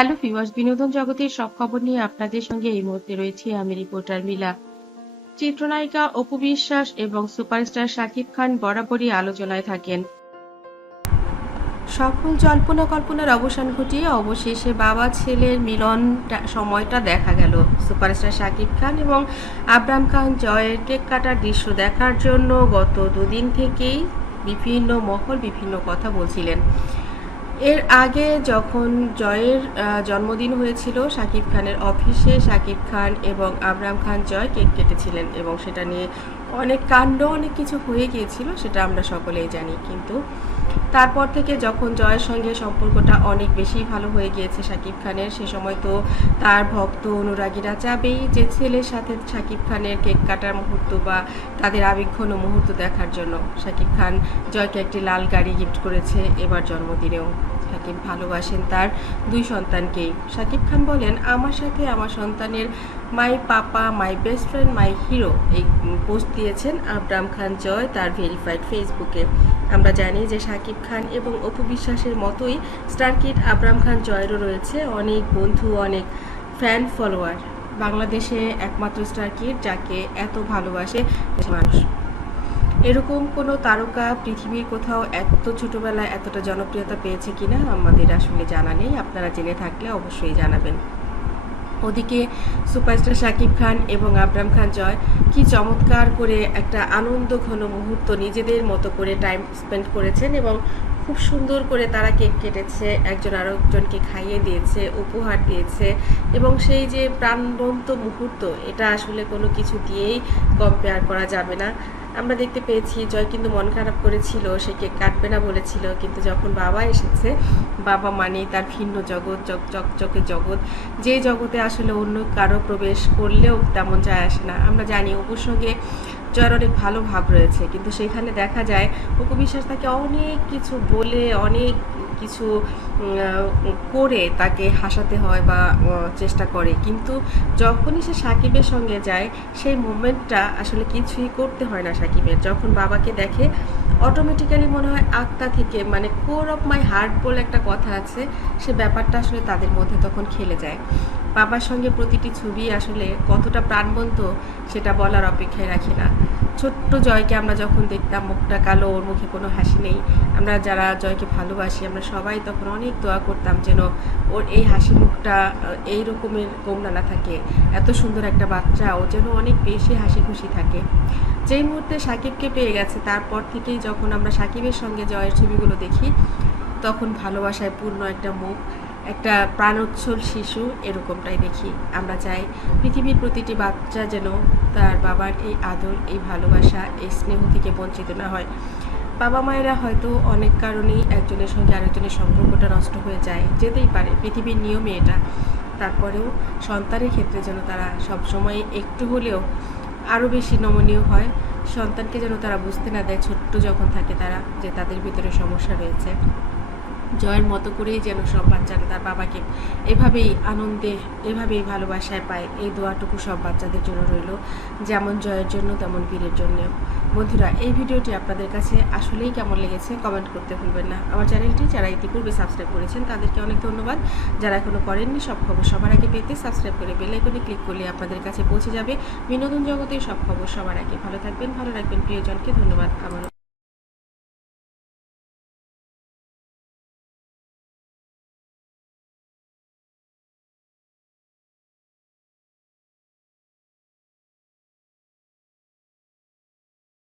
Hello viewers, বিনোদন জগতের সব খবর নিয়ে আপনাদের সঙ্গে এই মুহূর্তে রয়েছি আমি রিপোর্টার মিলা। চিত্রনায়িকা অপু বিশ্বাস এবং সুপারস্টার শাকিব খান বরাবরই আলোচনায় থাকেন। সফল জল্পনা কল্পনার অবসান ঘটিয়ে অবশেষে বাবা ছেলের মিলন সময়টা দেখা গেল। সুপারস্টার শাকিব খান এবং আবরাম খান জয়ের কেক কাটার দৃশ্য দেখার জন্য গত দুদিন থেকেই বিভিন্ন মহল বিভিন্ন কথা বলছিলেন। এর আগে যখন জয়ের জন্মদিন হয়েছিল, শাকিব খানের অফিসে শাকিব খান এবং আবরাম খান জয় কেক কেটেছিলেন এবং সেটা নিয়ে অনেক কাণ্ড অনেক কিছু হয়ে গিয়েছিল, সেটা আমরা সকলেই জানি। কিন্তু তারপর থেকে যখন জয়ের সঙ্গে সম্পর্কটা অনেক বেশি ভালো হয়ে গিয়েছে শাকিব খানের, সে সময় তো তার ভক্ত অনুরাগীরা চাবেই যে ছেলের সাথে শাকিব খানের কেক কাটার মুহূর্ত বা তাদের আবেগঘন মুহূর্ত দেখার জন্য। শাকিব খান জয়কে একটি লাল গাড়ি গিফট করেছে এবার জন্মদিনেও। শাকিব ভালোবাসেন তার দুই সন্তানকেই। শাকিব খান বলেন, আমার সাথে আমার সন্তানের my papa, my best friend, my hero, এই পোস্ট দিয়েছেন আবরাম খান জয় তার ভেরিফাইড ফেসবুকে। আমরা জানি যে শাকিব খান এবং অপু বিশ্বাসের মতোই স্টার কিড আবরাম খান জয়েরও রয়েছে অনেক বন্ধু, অনেক ফ্যান ফলোয়ার। বাংলাদেশে একমাত্র স্টার কিড যাকে এত ভালোবাসে মানুষ। এরকম কোনো তারকা পৃথিবীর কোথাও এত ছোটবেলায় এতটা জনপ্রিয়তা পেয়েছে কিনা আমাদের আসলে জানা নেই। আপনারা জেনে থাকলে অবশ্যই জানাবেন। ওদিকে সুপারস্টার শাকিব খান এবং আবরাম খান জয় কি চমৎকার করে একটা আনন্দ ঘন মুহূর্ত নিজেদের মতো করে টাইম স্পেন্ড করেছেন এবং খুব সুন্দর করে তারা কেক কেটেছে, একজন আরেকজনকে খাইয়ে দিয়েছে, উপহার দিয়েছে এবং সেই যে প্রাণবন্ত মুহূর্ত, এটা আসলে কোনো কিছু দিয়েই কম্পেয়ার করা যাবে না। আমরা দেখতে পেয়েছি জয় কিন্তু মন খারাপ করেছিল, সে কেক কাটবে না বলেছিল, কিন্তু যখন বাবা এসেছে, বাবা মানেই তার ভিন্ন জগৎ, চকচকে জগৎ, যে জগতে আসলে অন্য কারো প্রবেশ করলেও তেমন যায় আসে না। আমরা জানি অপুর সঙ্গে জয়ের অনেক ভালো ভাব রয়েছে, কিন্তু সেখানে দেখা যায় অপু বিশ্বাস তাকে অনেক কিছু বলে অনেক কিছু করে তাকে হাসাতে হয় বা চেষ্টা করে, কিন্তু যখনই সে সাকিবের সঙ্গে যায় সেই মুভমেন্টটা আসলে কিছুই করতে হয় না সাকিবের। যখন বাবাকে দেখে অটোমেটিক্যালি মনে হয় আত্মা থেকে, মানে কোর অফ মাই হার্ট বলে একটা কথা আছে, সে ব্যাপারটা আসলে তাদের মধ্যে তখন খেলে যায়। বাবার সঙ্গে প্রতিটি ছবি আসলে কতটা প্রাণবন্ত সেটা বলার অপেক্ষায় রাখি না। ছোট্ট জয়কে আমরা যখন দেখতাম, মুখটা কালো, ওর মুখে কোনো হাসি নেই, আমরা যারা জয়কে ভালোবাসি আমরা সবাই তখন অনেক দোয়া করতাম যেন ওর এই হাসি মুখটা এই রকমের গোমরানা থাকে, এত সুন্দর একটা বাচ্চা, ও যেন অনেক বেশি হাসি খুশি থাকে। যেই মুহূর্তে সাকিবকে পেয়ে গেছে তারপর থেকেই যখন আমরা সাকিবের সঙ্গে জয়ের ছবিগুলো দেখি, তখন ভালোবাসায় পূর্ণ একটা মুখ, একটা প্রাণোচ্ছল শিশু, এরকমটাই দেখি। আমরা চাই পৃথিবীর প্রতিটি বাচ্চা যেন তার বাবার এই আদর, এই ভালোবাসা, এই স্নেহ থেকে বঞ্চিত না হয়। বাবা মায়েরা হয়তো অনেক কারণেই একজনের সঙ্গে আরেকজনের সম্পর্কটা নষ্ট হয়ে যায়, যেতেই পারে, পৃথিবীর নিয়মে এটা। তারপরেও সন্তানের ক্ষেত্রে যেন তারা সবসময় একটু হলেও আরও বেশি নমনীয় হয়, সন্তানকে যেন তারা বুঝতে না দেয় ছোট্ট যখন থাকে তারা, যে তাদের ভিতরে সমস্যা রয়েছে। জয়ের মতো করেই যেন সব বাচ্চারা তার বাবাকে এভাবেই আনন্দে, এভাবেই ভালোবাসায় পায়, এই দোয়াটুকু সব বাচ্চাদের জন্য রইল, যেমন জয়ের জন্য তেমন বীরের জন্যও। বন্ধুরা, এই ভিডিওটি আপনাদের কাছে আসলেই কেমন লেগেছে কমেন্ট করতে ভুলবেন না। আমার চ্যানেলটি যারা ইতিপূর্বে সাবস্ক্রাইব করেছেন তাদেরকে অনেক ধন্যবাদ। যারা এখনও করেননি, সব খবর সবার আগে পেতে সাবস্ক্রাইব করে বেল আইকনে ক্লিক করলে আপনাদের কাছে পৌঁছে যাবে বিনোদন জগতের সব খবর সবার আগে। ভালো থাকবেন, ভালো রাখবেন প্রিয়জনকে। ধন্যবাদ আবারও।